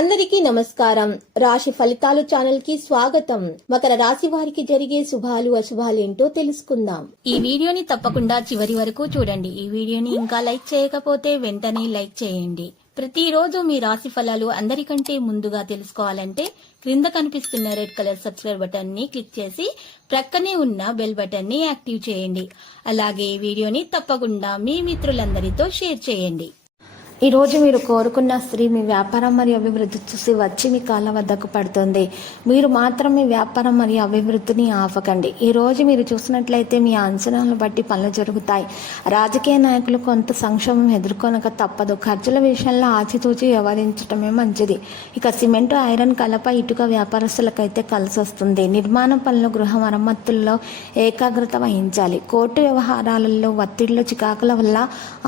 అందరికీ నమస్కారం. రాశి ఫలితాలు ఛానల్ కి స్వాగతం. మకర రాశి వారికి జరిగే శుభాలు అశుభాలు ఏంటో తెలుసుకుందాం. ఈ వీడియోని తప్పకుండా చివరి వరకు చూడండి. ఈ వీడియోని ఇంకా లైక్ చేయకపోతే వెంటనే లైక్ చేయండి. ప్రతిరోజు మీ రాశి ఫలాలు అందరికంటే ముందుగా తెలుసుకోవాలంటే క్రింద కనిపిస్తున్న రెడ్ కలర్ సబ్స్క్రైబ్ బటన్ ని క్లిక్ చేసి ప్రక్కనే ఉన్న బెల్ బటన్ ని యాక్టివ్ చేయండి. అలాగే ఈ వీడియోని తప్పకుండా మీ మిత్రులందరితో షేర్ చేయండి. ఈ రోజు మీరు కోరుకున్న స్త్రీ మీ వ్యాపారం మరియు అభివృద్ధి చూసి వచ్చి మీ కాళ్ళ వద్దకు పడుతుంది. మీరు మాత్రం మీ వ్యాపారం మరియు అభివృద్ధిని ఆపకండి. ఈ రోజు మీరు చూసినట్లయితే మీ అంచనాలను బట్టి పనులు జరుగుతాయి. రాజకీయ నాయకులు కొంత సంక్షోభం ఎదుర్కొనక తప్పదు. ఖర్చుల విషయంలో ఆచితూచి వ్యవహరించడమే మంచిది. ఇక సిమెంటు, ఐరన్, కలప, ఇటుక వ్యాపారస్తులకైతే కలిసి వస్తుంది. నిర్మాణ పనులు, గృహ మరమ్మతుల్లో ఏకాగ్రత వహించాలి. కోర్టు వ్యవహారాలలో ఒత్తిళ్లు, చికాకుల వల్ల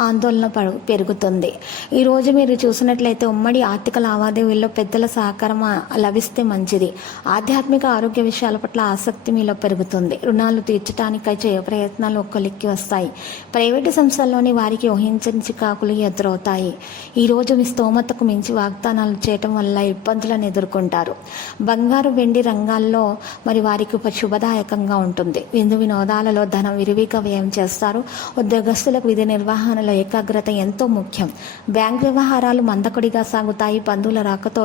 ఆందోళన పెరుగుతుంది. ఈ రోజు మీరు చూసినట్లయితే ఉమ్మడి ఆర్థిక లావాదేవీల్లో పెద్దల సహకారం లభిస్తే మంచిది. ఆధ్యాత్మిక ఆరోగ్య విషయాల పట్ల ఆసక్తి మీలో పెరుగుతుంది. రుణాలు తీర్చడానికై చేయ ప్రయత్నాలు ఒక్కలిక్కి వస్తాయి. ప్రైవేటు సంస్థల్లోని వారికి ఊహించని చికాకులు ఎదురవుతాయి. ఈ రోజు మీ స్తోమతకు మించి వాగ్దానాలు చేయటం వల్ల ఇబ్బందులను ఎదుర్కొంటారు. బంగారు, వెండి రంగాల్లో మరి వారికి శుభదాయకంగా ఉంటుంది. విందు వినోదాలలో ధనం విరివిగా వ్యయం చేస్తారు. ఉద్యోగస్తులకు విధి నిర్వహణలో ఏకాగ్రత ఎంతో ముఖ్యం. బ్యాంక్ వ్యవహారాలు మందకొడిగా సాగుతాయి. బంధువుల రాకతో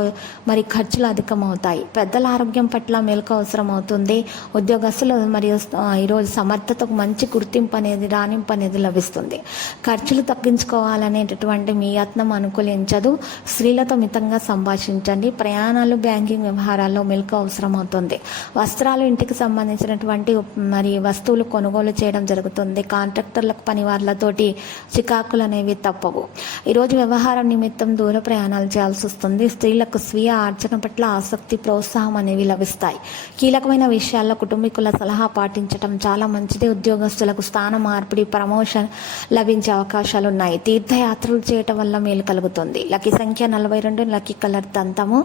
మరి ఖర్చులు అధికమవుతాయి. పెద్దల ఆరోగ్యం పట్ల మెలకు అవసరం అవుతుంది. ఉద్యోగస్తులు మరియు ఈరోజు సమర్థతకు మంచి గుర్తింపు అనేది, రాణింపు అనేది లభిస్తుంది. ఖర్చులు తగ్గించుకోవాలనేటటువంటి మీ యత్నం అనుకూలించదు. స్త్రీలతో మితంగా సంభాషించండి. ప్రయాణాలు, బ్యాంకింగ్ వ్యవహారాల్లో మెలకు అవసరం అవుతుంది. వస్త్రాలు, ఇంటికి సంబంధించినటువంటి మరి వస్తువులు కొనుగోలు చేయడం జరుగుతుంది. కాంట్రాక్టర్లకు, పనివార్లతోటి చికాకులు అనేవి తప్పవు. ఈరోజు వ్యవహారం నిమిత్తం దూర ప్రయాణాలు చేయాల్సి వస్తుంది. స్త్రీలకు స్వీయ ఆర్జన పట్ల ఆసక్తి, ప్రోత్సాహం అనేవి లభిస్తాయి. కీలకమైన విషయాల్లో కుటుంబీకుల సలహా పాటించడం చాలా మంచిది. ఉద్యోగస్తులకు స్థాన మార్పిడి, ప్రమోషన్ లభించే అవకాశాలున్నాయి. తీర్థయాత్రలు చేయటం వల్ల మేలు కలుగుతుంది. లక్కీ సంఖ్య 42, లక్కీ కలర్ దంతము.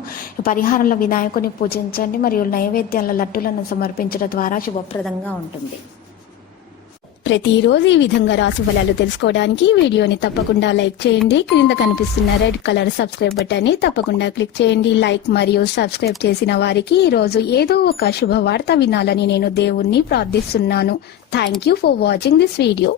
పరిహారంలో వినాయకుని పూజించండి మరియు నైవేద్యాల లడ్డులను సమర్పించడం ద్వారా శుభప్రదంగా ఉంటుంది. ప్రతిరోజు ఈ విధంగా రాశి ఫలాలు తెలుసుకోవడానికి వీడియోని తప్పకుండా లైక్ చేయండి. క్రింద కనిపిస్తున్న రెడ్ కలర్ సబ్స్క్రైబ్ బటన్ ని తప్పకుండా క్లిక్ చేయండి. లైక్ మరియు సబ్స్క్రైబ్ చేసిన వారికి ఈ రోజు ఏదో ఒక శుభవార్త వినాలని నేను దేవుణ్ణి ప్రార్థిస్తున్నాను. Thank you for watching this video.